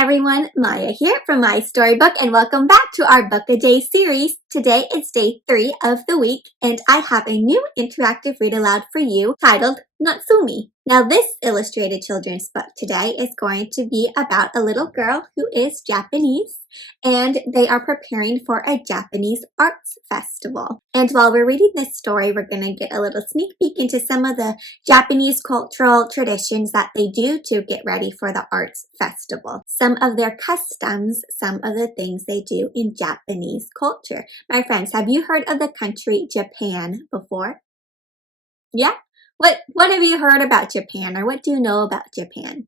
everyone, Maya here from MaiStoryBook and welcome back to our Book a Day series. Today is day 3 of the week and I have a new interactive read aloud for you titled Natsumi. Now this illustrated children's book today is going to be about a little girl who is Japanese and they are preparing for a Japanese arts festival. And while we're reading this story, we're going to get a little sneak peek into some of the Japanese cultural traditions that they do to get ready for the arts festival. Some of their customs, some of the things they do in Japanese culture. My friends, have you heard of the country Japan before? Yeah? What have you heard about Japan, or what do you know about Japan?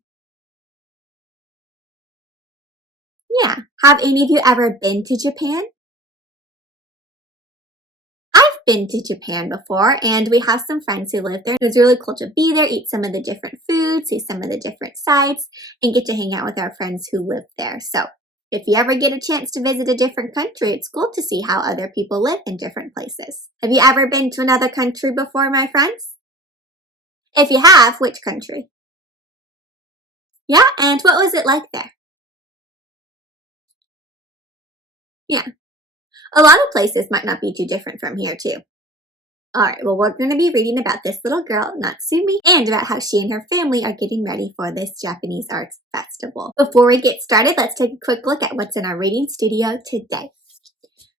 Yeah. Have any of you ever been to Japan? I've been to Japan before, and we have some friends who live there. It was really cool to be there, eat some of the different foods, see some of the different sites, and get to hang out with our friends who live there. So if you ever get a chance to visit a different country, it's cool to see how other people live in different places. Have you ever been to another country before, my friends? If you have, which country? Yeah, and what was it like there? Yeah, a lot of places might not be too different from here too. Alright, well we're going to be reading about this little girl, Natsumi, and about how she and her family are getting ready for this Japanese arts festival. Before we get started, let's take a quick look at what's in our reading studio today.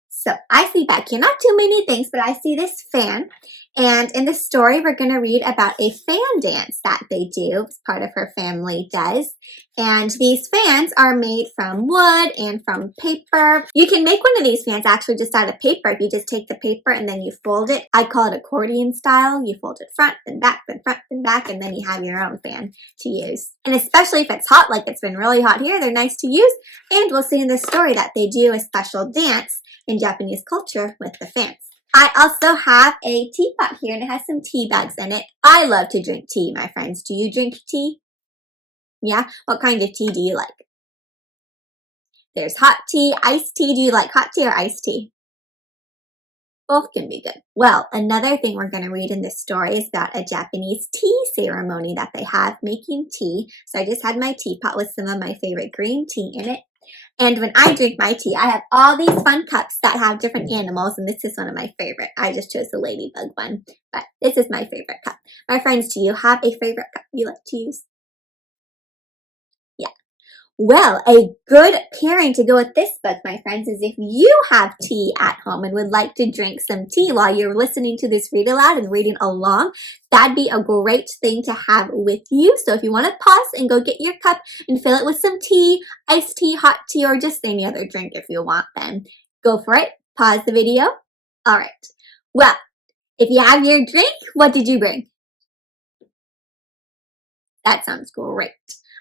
So I see back here not too many things, but I see this fan. And in the story, we're going to read about a fan dance that they do, part of her family does. And these fans are made from wood and from paper. You can make one of these fans actually just out of paper if you just take the paper and then you fold it. I call it accordion style. You fold it front, then back, then front, then back, and then you have your own fan to use. And especially if it's hot, like it's been really hot here, they're nice to use. And we'll see in the story that they do a special dance in Japanese culture with the fans. I also have a teapot here and it has some tea bags in it. I love to drink tea, my friends. Do you drink tea? Yeah? What kind of tea do you like? There's hot tea, iced tea. Do you like hot tea or iced tea? Both can be good. Well, another thing we're going to read in this story is about a Japanese tea ceremony that they have making tea. So I just had my teapot with some of my favorite green tea in it. And when I drink my tea, I have all these fun cups that have different animals, and this is one of my favorite. I just chose the ladybug one, but this is my favorite cup. My friends, do you have a favorite cup you like to use? Yeah. Well, a good pairing to go with this book, my friends, is if you have tea at home and would like to drink some tea while you're listening to this read aloud and reading along, that'd be a great thing to have with you. So if you want to pause and go get your cup and fill it with some tea, iced tea, hot tea, or just any other drink if you want, then go for it. Pause the video. All right. Well, if you have your drink, what did you bring? That sounds great.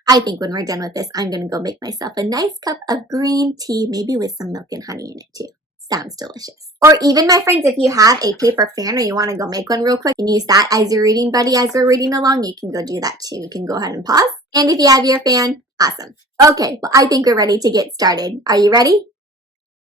I think when we're done with this, I'm going to go make myself a nice cup of green tea, maybe with some milk and honey in it too. Sounds delicious. Or even, my friends, if you have a paper fan or you want to go make one real quick and use that as your reading buddy as we're reading along, you can go do that too. You can go ahead and pause. And if you have your fan, awesome. Okay, well, I think we're ready to get started. Are you ready?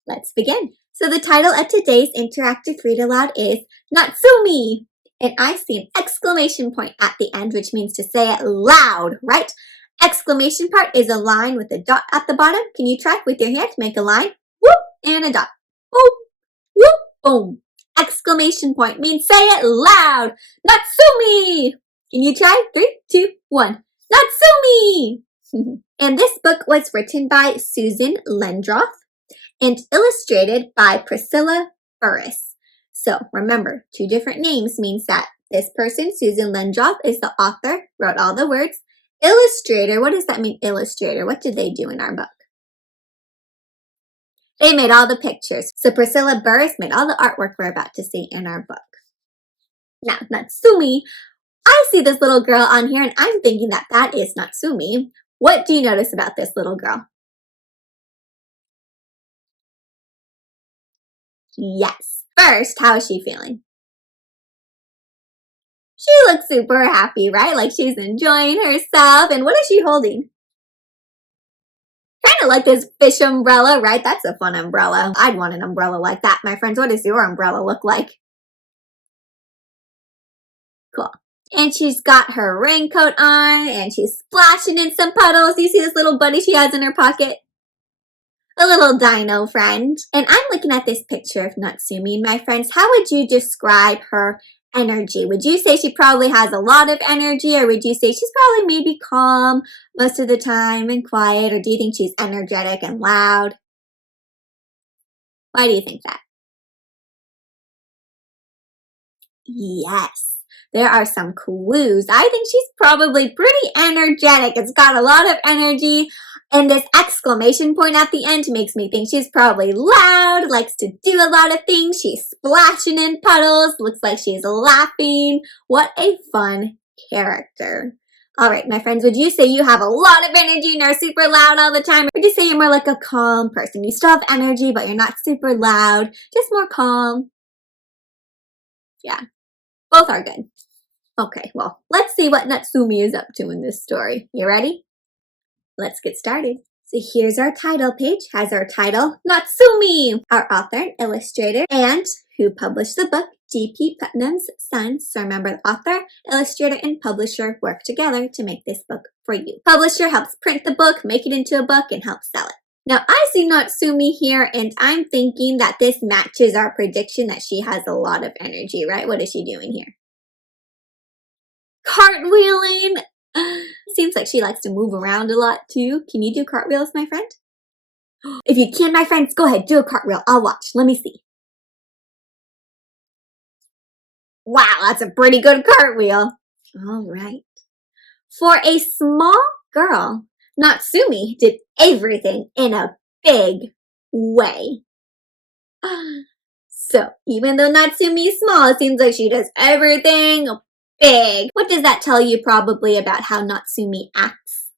Let's begin. So the title of today's interactive read aloud is Natsumi. And I see an exclamation point at the end, which means to say it loud, right? Exclamation part is a line with a dot at the bottom. Can you try with your hand to make a line? Whoop, and a dot. Boom, whoop, boom. Exclamation point means say it loud. Natsumi. Can you try? 3, 2, 1. Natsumi. And this book was written by Susan Lendroth and illustrated by Priscilla Burris. So remember, 2 different names means that this person, Susan Lendroth, is the author, wrote all the words. Illustrator, what does that mean, illustrator? What did they do in our book? They made all the pictures. So Priscilla Burris made all the artwork we're about to see in our book. Now, Natsumi, I see this little girl on here and I'm thinking that that is Natsumi. What do you notice about this little girl? Yes. First, how is she feeling? She looks super happy, right? Like she's enjoying herself. And what is she holding? Kind of like this fish umbrella, right? That's a fun umbrella. I'd want an umbrella like that. My friends, what does your umbrella look like? Cool. And she's got her raincoat on, and she's splashing in some puddles. Do you see this little buddy she has in her pocket? A little dino friend. And I'm looking at this picture of Natsumi, and my friends, how would you describe her energy? Would you say she probably has a lot of energy, or would you say she's probably maybe calm most of the time and quiet, or do you think she's energetic and loud? Why do you think that? Yes. There are some clues. I think she's probably pretty energetic. It's got a lot of energy. And this exclamation point at the end makes me think she's probably loud, likes to do a lot of things. She's splashing in puddles, looks like she's laughing. What a fun character. All right, my friends, would you say you have a lot of energy and are super loud all the time? Or would you say you're more like a calm person? You still have energy, but you're not super loud, just more calm. Yeah, both are good. Okay, well, let's see what Natsumi is up to in this story. You ready? Let's get started. So here's our title page, has our title, Natsumi, our author and illustrator, and who published the book, G.P. Putnam's Sons. So remember, the author, illustrator, and publisher work together to make this book for you. Publisher helps print the book, make it into a book, and help sell it. Now, I see Natsumi here, and I'm thinking that this matches our prediction that she has a lot of energy, right? What is she doing here? Cartwheeling. Seems like she likes to move around a lot too. Can you do cartwheels, my friend? If you can, my friends, go ahead, do a cartwheel. I'll watch. Let me see. Wow, that's a pretty good cartwheel. All right. For a small girl, Natsumi did everything in a big way. So, even though Natsumi is small, it seems like she does everything big. What does that tell you probably about how Natsumi acts?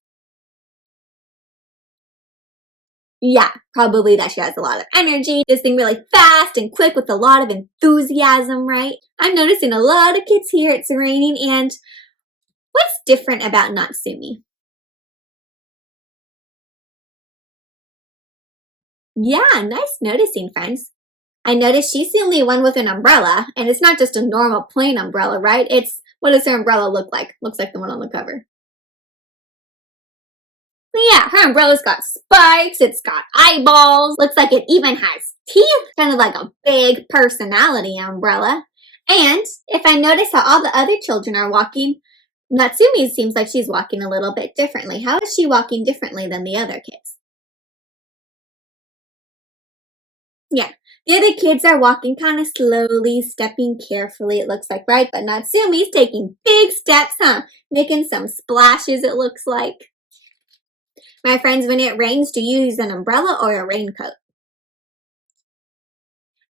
Yeah, probably that she has a lot of energy, does things really fast and quick with a lot of enthusiasm, right? I'm noticing a lot of kids here, it's raining, and what's different about Natsumi? Yeah, nice noticing, friends. I noticed she's the only one with an umbrella, and it's not just a normal plain umbrella, right? What does her umbrella look like? Looks like the one on the cover. Yeah, her umbrella's got spikes, it's got eyeballs, looks like it even has teeth, kind of like a big personality umbrella. And if I notice how all the other children are walking, Natsumi seems like she's walking a little bit differently. How is she walking differently than the other kids? Yeah, the other kids are walking kind of slowly, stepping carefully, it looks like, right? But Natsumi's taking big steps, huh? Making some splashes, it looks like. My friends, when it rains, do you use an umbrella or a raincoat?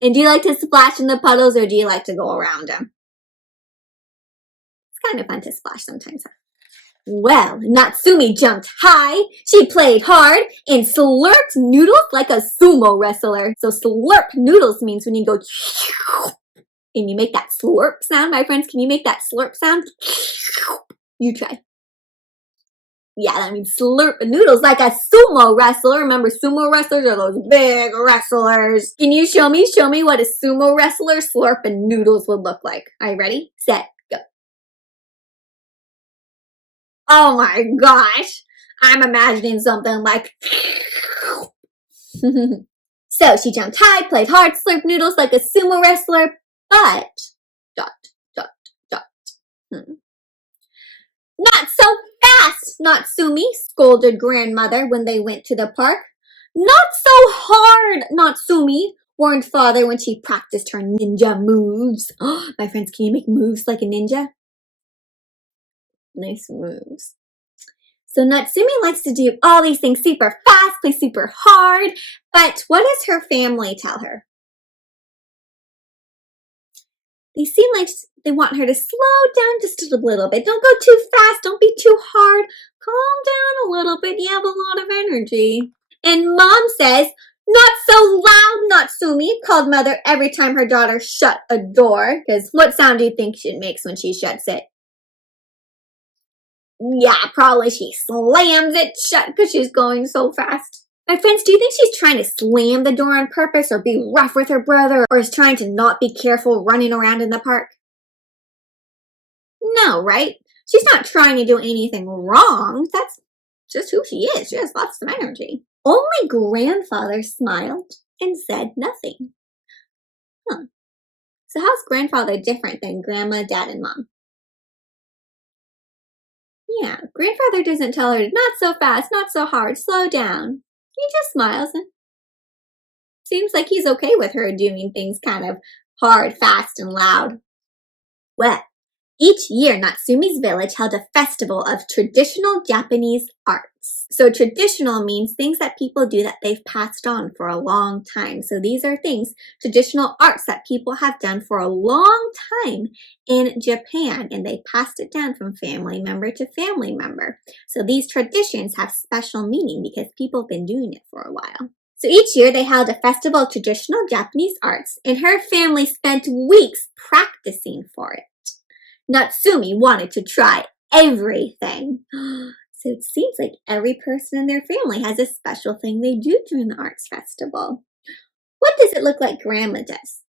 And do you like to splash in the puddles or do you like to go around them? It's kind of fun to splash sometimes, huh? Well, Natsumi jumped high, she played hard, and slurped noodles like a sumo wrestler. So slurp noodles means when you go and you make that slurp sound. My friends, can you make that slurp sound? You try. Yeah, that means slurp noodles like a sumo wrestler. Remember, sumo wrestlers are those big wrestlers. Can you show me what a sumo wrestler slurping noodles would look like? Are you ready? Set, go. Oh my gosh. I'm imagining something like... So she jumped high, played hard, slurped noodles like a sumo wrestler, but... ... Not so fast, Natsumi, scolded grandmother when they went to the park. Not so hard, Natsumi, warned father when she practiced her ninja moves. Oh, my friends, can you make moves like a ninja? Nice moves. So Natsumi likes to do all these things super fast, play super hard, but what does her family tell her? They seem like they want her to slow down just a little bit. Don't go too fast. Don't be too hard. Calm down a little bit. You have a lot of energy. And mom says, not so loud, Natsumi, called mother every time her daughter shut a door. Because what sound do you think she makes when she shuts it? Yeah, probably she slams it shut because she's going so fast. My friends, do you think she's trying to slam the door on purpose or be rough with her brother or is trying to not be careful running around in the park? No, right? She's not trying to do anything wrong. That's just who she is. She has lots of energy. Only grandfather smiled and said nothing. Huh. So how's grandfather different than grandma, dad, and mom? Yeah, grandfather doesn't tell her, not so fast, not so hard, slow down. He just smiles and seems like he's okay with her doing things kind of hard, fast, and loud. Well, each year, Natsume's village held a festival of traditional Japanese arts. So traditional means things that people do that they've passed on for a long time. So these are things, traditional arts that people have done for a long time in Japan, and they passed it down from family member to family member. So these traditions have special meaning because people have been doing it for a while. So each year they held a festival of traditional Japanese arts, and her family spent weeks practicing for it. Natsumi wanted to try everything. So it seems like every person in their family has a special thing they do during the arts festival. What does it look like Grandma does?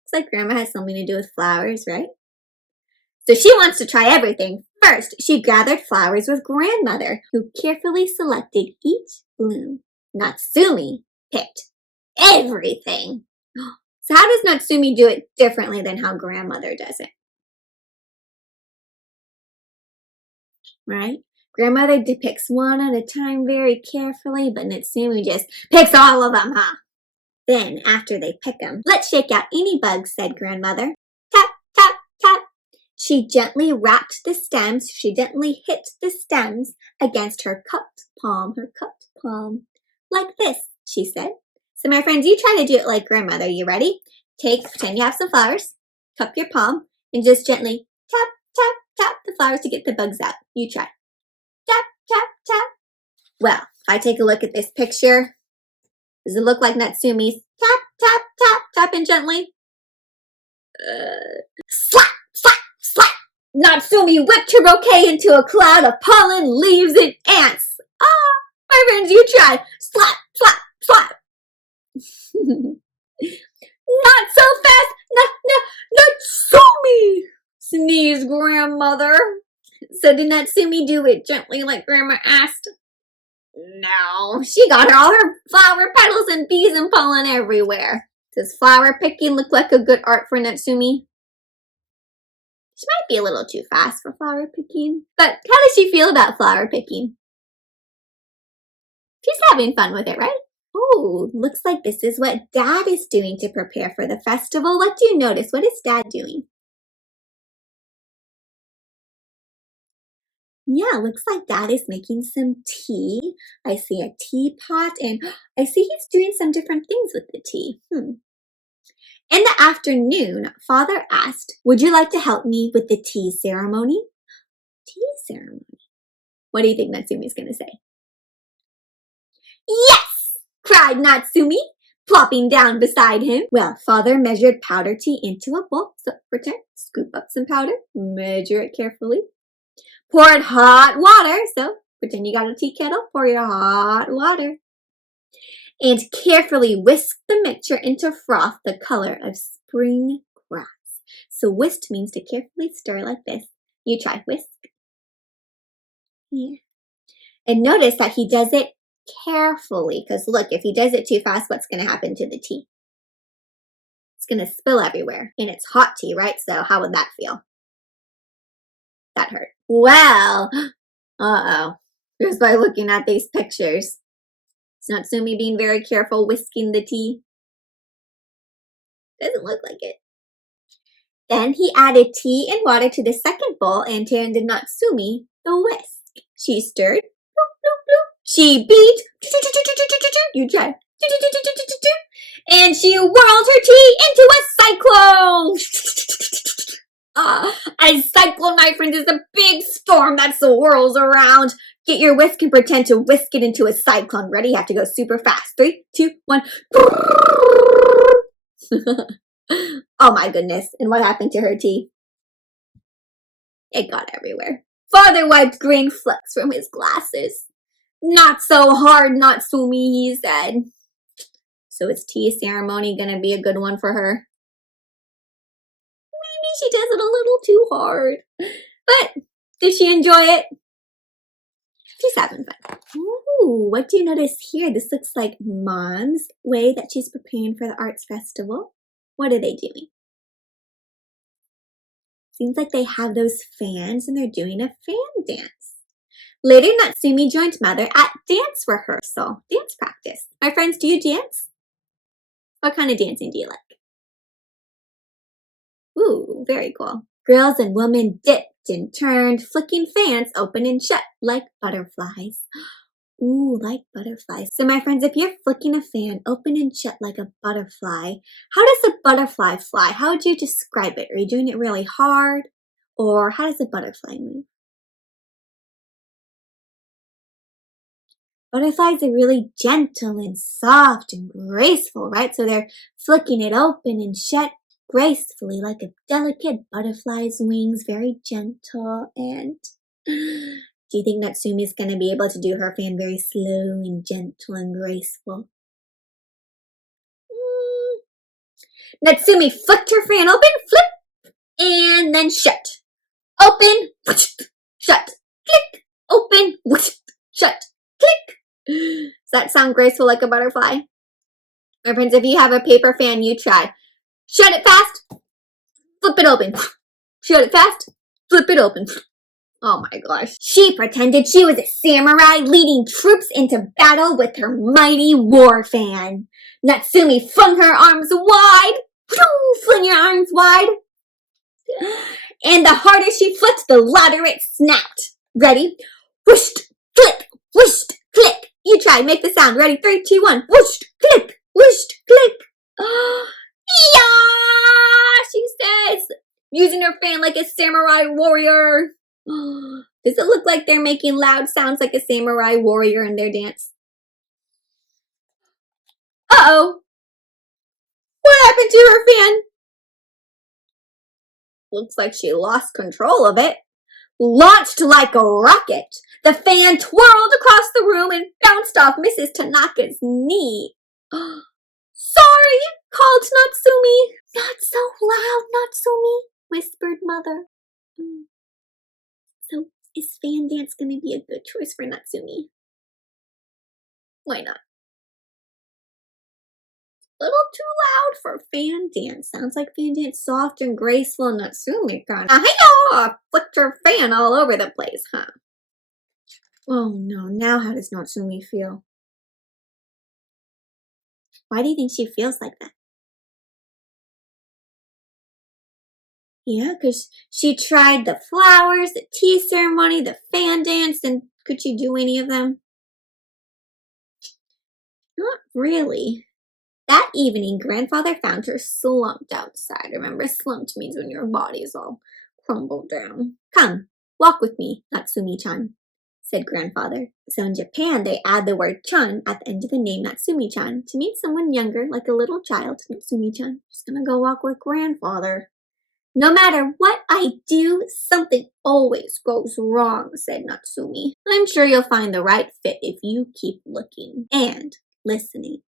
Looks like Grandma has something to do with flowers, right? So she wants to try everything. First, she gathered flowers with Grandmother, who carefully selected each bloom. Natsumi picked everything. So how does Natsumi do it differently than how Grandmother does it? Right? Grandmother picks one at a time very carefully, but Natsumi just picks all of them, huh? Then, after they pick them, let's shake out any bugs, said Grandmother. Tap, tap, tap. She gently rapped the stems, she gently hit the stems against her cupped palm, like this, she said. So my friends, you try to do it like Grandmother. You ready? Pretend you have some flowers, cup your palm, and just gently tap, tap, tap the flowers to get the bugs out. You try. Tap, tap, tap. Well, if I take a look at this picture, does it look like Natsumi's tap, tap, tap, tapping gently? Slap, slap, slap. Natsumi whipped her bouquet into a cloud of pollen, leaves, and ants. Ah, my friends, you try. Slap, slap, slap. Not so fast! Natsumi! Sneezed Grandmother. So did Natsumi do it gently like Grandma asked? No, she got all her flower petals and bees and pollen everywhere. Does flower picking look like a good art for Natsumi? She might be a little too fast for flower picking. But how does she feel about flower picking? She's having fun with it, right? Oh, looks like this is what Dad is doing to prepare for the festival. What do you notice? What is Dad doing? Yeah, looks like Dad is making some tea. I see a teapot, and I see he's doing some different things with the tea. In the afternoon, Father asked, would you like to help me with the tea ceremony? Tea ceremony? What do you think Natsumi's going to say? Yes! Cried Natsumi, plopping down beside him. Well, Father measured powder tea into a bowl. So pretend, scoop up some powder, measure it carefully. Poured hot water. So pretend you got a tea kettle, pour your hot water. And carefully whisk the mixture into froth the color of spring grass. So whisk means to carefully stir like this. You try whisk. Yeah. And notice that he does it carefully, because look, if he does it too fast, what's going to happen to the tea? It's going to spill everywhere, and it's hot tea, right? So how would that feel? That hurt. Well, just by looking at these pictures, it's Natsumi being very careful whisking the tea. Doesn't look like it. Then he added tea and water to the second bowl and handed Natsumi the whisk. She stirred. Bloop, bloop, bloop. She beat. You try. And she whirled her tea into a cyclone. A cyclone, my friend, is a big storm that swirls around. Get your whisk and pretend to whisk it into a cyclone. Ready? You have to go super fast. 3, 2, 1. Oh my goodness. And what happened to her tea? It got everywhere. Father wiped green flecks from his glasses. Not so hard, Natsumi, he said. So is tea ceremony gonna be a good one for her? Maybe she does it a little too hard. But did she enjoy it? She's having fun. Ooh, what do you notice here? This looks like Mom's way that she's preparing for the arts festival. What are they doing? Seems like they have those fans and they're doing a fan dance. Later, Natsumi joined Mother at dance rehearsal, dance practice. My friends, do you dance? What kind of dancing do you like? Ooh, very cool. Girls and women dipped and turned, flicking fans open and shut like butterflies. Ooh, like butterflies. So my friends, if you're flicking a fan open and shut like a butterfly, how does a butterfly fly? How would you describe it? Are you doing it really hard? Or how does a butterfly move? Butterflies are really gentle and soft and graceful, right? So they're flicking it open and shut gracefully like a delicate butterfly's wings, very gentle. And do you think Natsumi is going to be able to do her fan very slow and gentle and graceful? Natsumi flicked her fan open, flip, and then shut. Open, whoosh, shut, click, open, whoosh, shut, click. Does that sound graceful like a butterfly? My friends, if you have a paper fan, you try. Shut it fast, flip it open. Shut it fast, flip it open. Oh my gosh. She pretended she was a samurai leading troops into battle with her mighty war fan. Natsumi flung her arms wide. Fling your arms wide. And the harder she flipped, the louder it snapped. Ready? Whooshed, click, whooshed, click. You try, make the sound. Ready? 3, 2, 1. Whooshed, click, whooshed, click. Yeah, she says, using her fan like a samurai warrior. Does it look like they're making loud sounds like a samurai warrior in their dance? Uh-oh. What happened to her fan? Looks like she lost control of it. Launched like a rocket, the fan twirled across the room and bounced off Mrs. Tanaka's knee. Sorry, called Natsumi. Not so loud, Natsumi, whispered Mother. So is fan dance going to be a good choice for Natsumi? Why not? A little too loud for fan dance. Sounds like fan dance soft and graceful and Natsumi kind of, hey-ya, flicked her fan all over the place, huh? Oh no, now how does Natsumi feel? Why do you think she feels like that? Yeah, because she tried the flowers, the tea ceremony, the fan dance, and could she do any of them? Not really. That evening, Grandfather found her slumped outside. Remember, slumped means when your body is all crumbled down. Come, walk with me, Natsumi-chan, said Grandfather. So in Japan, they add the word chan at the end of the name Natsumi-chan to mean someone younger, like a little child. Natsumi-chan, just gonna go walk with Grandfather. No matter what I do, something always goes wrong, said Natsumi. I'm sure you'll find the right fit if you keep looking and listening,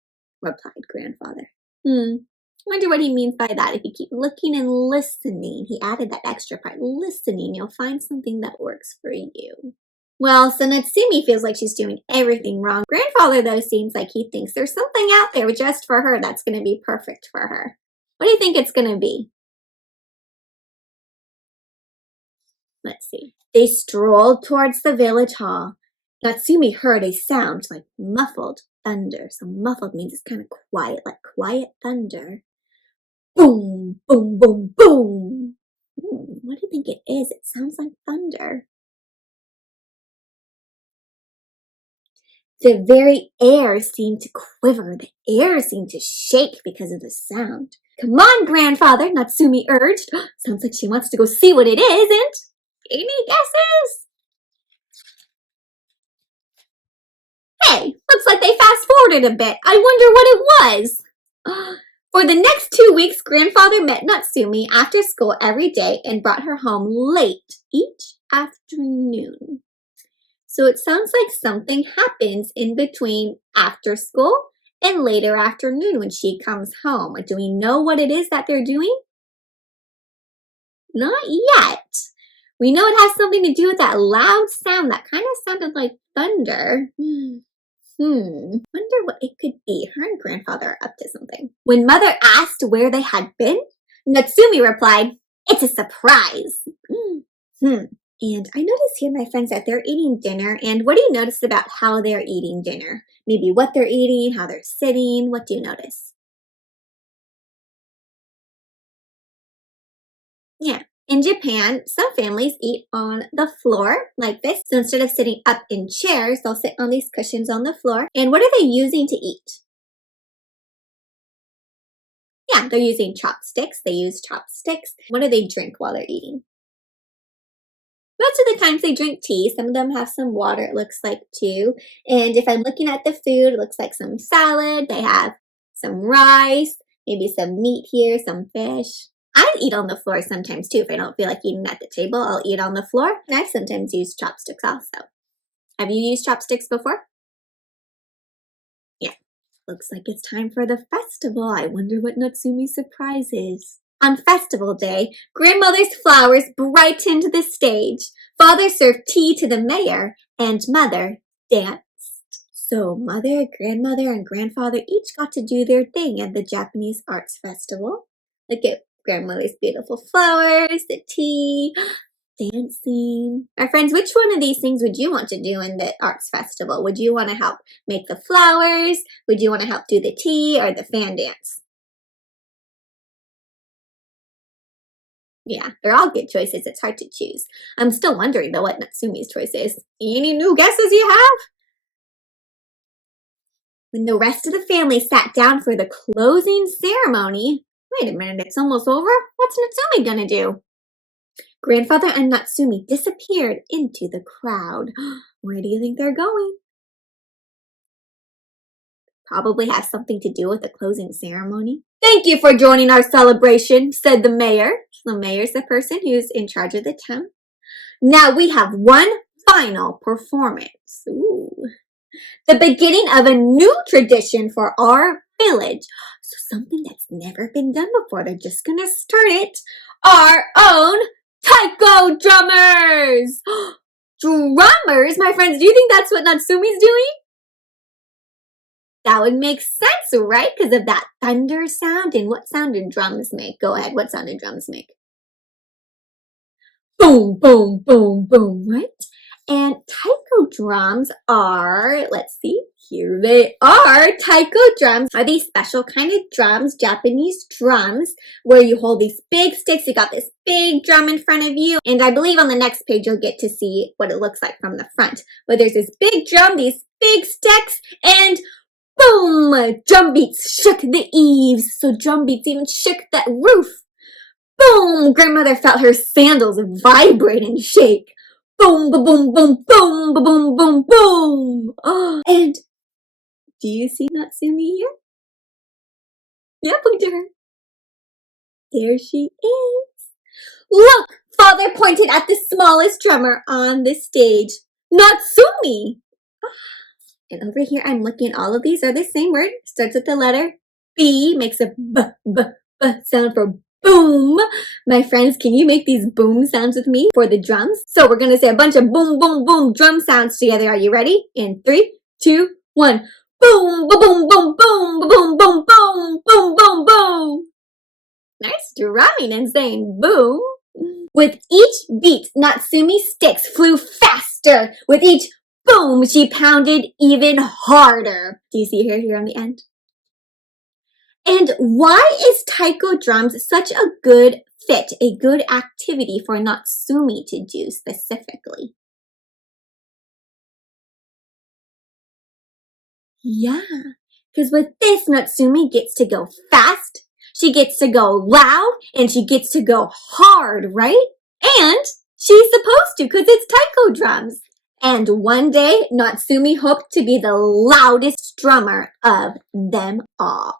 replied Grandfather. Wonder what he means by that. If you keep looking and listening, he added that extra part, listening, you'll find something that works for you. Well, so Natsumi feels like she's doing everything wrong. Grandfather, though, seems like he thinks there's something out there just for her that's going to be perfect for her. What do you think it's going to be? Let's see. They strolled towards the village hall. Natsumi heard a sound like muffled thunder. So muffled means it's kind of quiet, like quiet thunder. Boom, boom, boom, boom. What do you think it is? It sounds like thunder. The very air seemed to quiver. The air seemed to shake because of the sound. Come on, Grandfather, Natsumi urged. Sounds like she wants to go see what it isn't. Any guesses? Hey, looks like they fast-forwarded a bit. I wonder what it was. For the next 2 weeks, Grandfather met Natsumi after school every day and brought her home late each afternoon. So it sounds like something happens in between after school and later afternoon when she comes home. Do we know what it is that they're doing? Not yet. We know it has something to do with that loud sound that kind of sounded like thunder. Wonder what it could be. Her and grandfather are up to something. When Mother asked where they had been, Natsumi replied, "It's a surprise." And I notice here, my friends, that they're eating dinner. And what do you notice about how they're eating dinner? Maybe what they're eating, how they're sitting. What do you notice? Yeah. In Japan, some families eat on the floor like this. So instead of sitting up in chairs, they'll sit on these cushions on the floor. And what are they using to eat? Yeah, they're using chopsticks. They use chopsticks. What do they drink while they're eating? Most of the times they drink tea. Some of them have some water, it looks like, too. And if I'm looking at the food, it looks like some salad. They have some rice, maybe some meat here, some fish. I eat on the floor sometimes, too. If I don't feel like eating at the table, I'll eat on the floor. And I've sometimes used chopsticks also. Have you used chopsticks before? Yeah. Looks like it's time for the festival. I wonder what Natsume's surprise is. On festival day, grandmother's flowers brightened the stage. Father served tea to the mayor, and mother danced. So mother, grandmother, and grandfather each got to do their thing at the Japanese Arts Festival. Look at grandmother's beautiful flowers, the tea, dancing. My friends, which one of these things would you want to do in the arts festival? Would you want to help make the flowers? Would you want to help do the tea or the fan dance? Yeah, they're all good choices. It's hard to choose. I'm still wondering, though, what Natsume's choice is. Any new guesses you have? When the rest of the family sat down for the closing ceremony, wait a minute, it's almost over? What's Natsume gonna do? Grandfather and Natsume disappeared into the crowd. Where do you think they're going? Probably has something to do with the closing ceremony. "Thank you for joining our celebration," said the mayor. The mayor's the person who's in charge of the town. "Now we have one final performance. The beginning of a new tradition for our village." So something that's never been done before. They're just gonna start it. "Our own taiko drummers." Drummers? My friends, do you think that's what Natsume's doing? That would make sense, right? Because of that thunder sound. And what sound do drums make? Go ahead. What sound do drums make? Boom, boom, boom, boom, right? And taiko drums are, let's see, here they are. Taiko drums are these special kind of drums, Japanese drums, where you hold these big sticks. You got this big drum in front of you. And I believe on the next page, you'll get to see what it looks like from the front. But there's this big drum, these big sticks, and boom! Drum beats shook the eaves, so drum beats even shook that roof. Boom! Grandmother felt her sandals vibrate and shake. Boom, boom, boom, boom, boom, boom, boom, boom. And do you see Natsume here? Yeah, point to her. There she is. Look! Father pointed at the smallest drummer on the stage. Natsume! And over here, I'm looking, all of these are the same word. Starts with the letter B, makes a b, b, b sound for boom. My friends, can you make these boom sounds with me for the drums? So we're going to say a bunch of boom, boom, boom drum sounds together. Are you ready? In 3, 2, 1. Boom, boom, boom, boom, boom, boom, boom, boom, boom, boom, boom. Nice drumming and saying boom. With each beat, Natsume's sticks flew faster. With each boom, she pounded even harder. Do you see her here on the end? And why is taiko drums such a good fit, a good activity for Natsume to do specifically? Yeah, because with this, Natsume gets to go fast, she gets to go loud, and she gets to go hard, right? And she's supposed to, because it's taiko drums. And one day, Natsume hoped to be the loudest drummer of them all.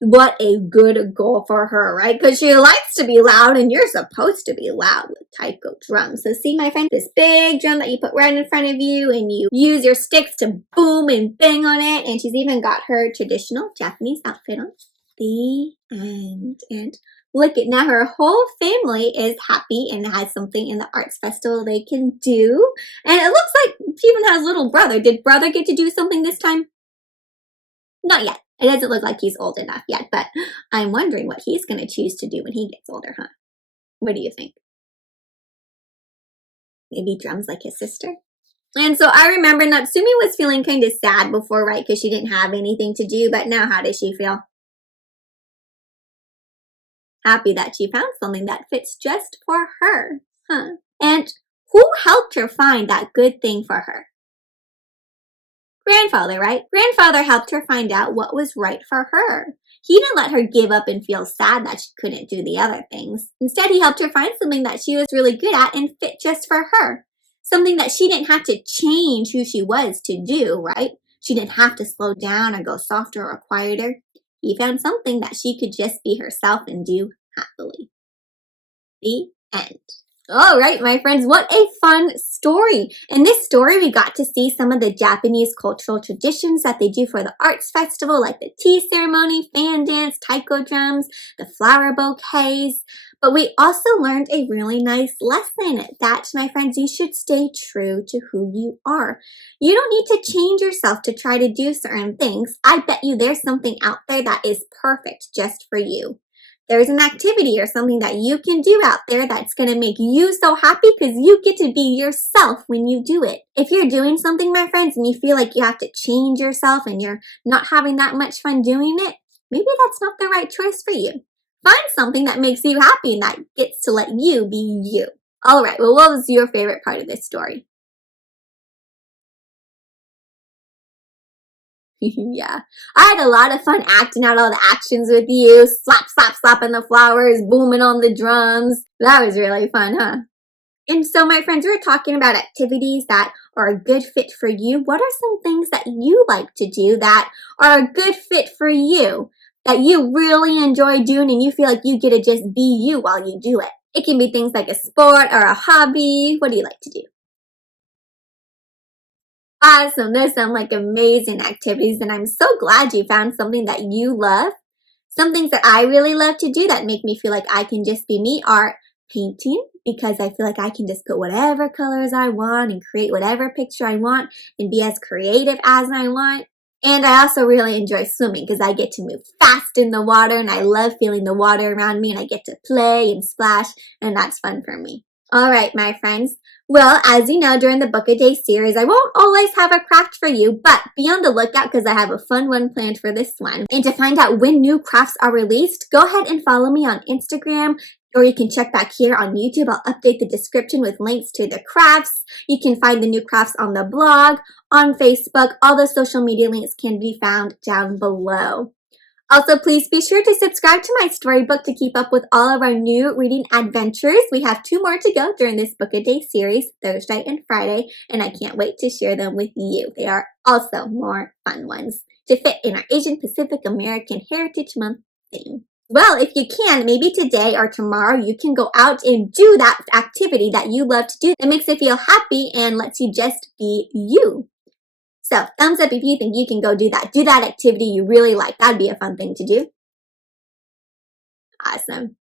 What a good goal for her, right? Because she likes to be loud, and you're supposed to be loud with taiko drums. So see, my friend, this big drum that you put right in front of you, and you use your sticks to boom and bang on it. And she's even got her traditional Japanese outfit on. The end. And Look at now, her whole family is happy and has something in the arts festival they can do. And it looks like she even has a little brother. Did brother get to do something this time? Not yet. It doesn't look like he's old enough yet, but I'm wondering what he's going to choose to do when he gets older, huh? What do you think? Maybe drums like his sister? And so I remember Natsumi was feeling kind of sad before, right? Because she didn't have anything to do, but now how does she feel? Happy that she found something that fits just for her, huh? And who helped her find that good thing for her? Grandfather, right? Grandfather helped her find out what was right for her. He didn't let her give up and feel sad that she couldn't do the other things. Instead, he helped her find something that she was really good at and fit just for her. Something that she didn't have to change who she was to do, right? She didn't have to slow down or go softer or quieter. He found something that she could just be herself and do happily. The end. All right, my friends, what a fun story. In this story, we got to see some of the Japanese cultural traditions that they do for the arts festival, like the tea ceremony, fan dance, taiko drums, the flower bouquets. But we also learned a really nice lesson that, my friends, you should stay true to who you are. You don't need to change yourself to try to do certain things. I bet you there's something out there that is perfect just for you. There's an activity or something that you can do out there that's going to make you so happy because you get to be yourself when you do it. If you're doing something, my friends, and you feel like you have to change yourself and you're not having that much fun doing it, maybe that's not the right choice for you. Find something that makes you happy and that gets to let you be you. All right, well, what was your favorite part of this story? Yeah, I had a lot of fun acting out all the actions with you. Slap, slap, slapping the flowers, booming on the drums. That was really fun, huh? And so, my friends, we were talking about activities that are a good fit for you. What are some things that you like to do that are a good fit for you, that you really enjoy doing and you feel like you get to just be you while you do it? It can be things like a sport or a hobby. What do you like to do? Awesome. Those sound like amazing activities, and I'm so glad you found something that you love. Some things that I really love to do that make me feel like I can just be me are painting, because I feel like I can just put whatever colors I want and create whatever picture I want and be as creative as I want. And I also really enjoy swimming because I get to move fast in the water and I love feeling the water around me and I get to play and splash, and that's fun for me. All right, my friends. Well, as you know, during the Book a Day series, I won't always have a craft for you, but be on the lookout because I have a fun one planned for this one. And to find out when new crafts are released, go ahead and follow me on Instagram, or you can check back here on YouTube. I'll update the description with links to the crafts. You can find the new crafts on the blog, on Facebook. All the social media links can be found down below. Also, please be sure to subscribe to my storybook to keep up with all of our new reading adventures. We have 2 more to go during this Book a Day series, Thursday and Friday, and I can't wait to share them with you. They are also more fun ones to fit in our Asian Pacific American Heritage Month theme. Well, if you can, maybe today or tomorrow, you can go out and do that activity that you love to do that makes you feel happy and lets you just be you. So, thumbs up if you think you can go do that. Do that activity you really like. That'd be a fun thing to do. Awesome.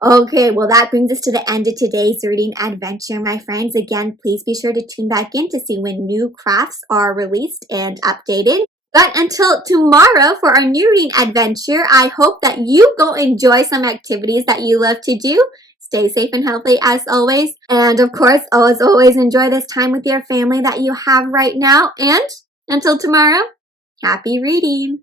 Okay, well, that brings us to the end of today's reading adventure, my friends. Again, please be sure to tune back in to see when new crafts are released and updated. But until tomorrow for our new reading adventure, I hope that you go enjoy some activities that you love to do. Stay safe and healthy as always. And of course, always enjoy this time with your family that you have right now. And until tomorrow, happy reading!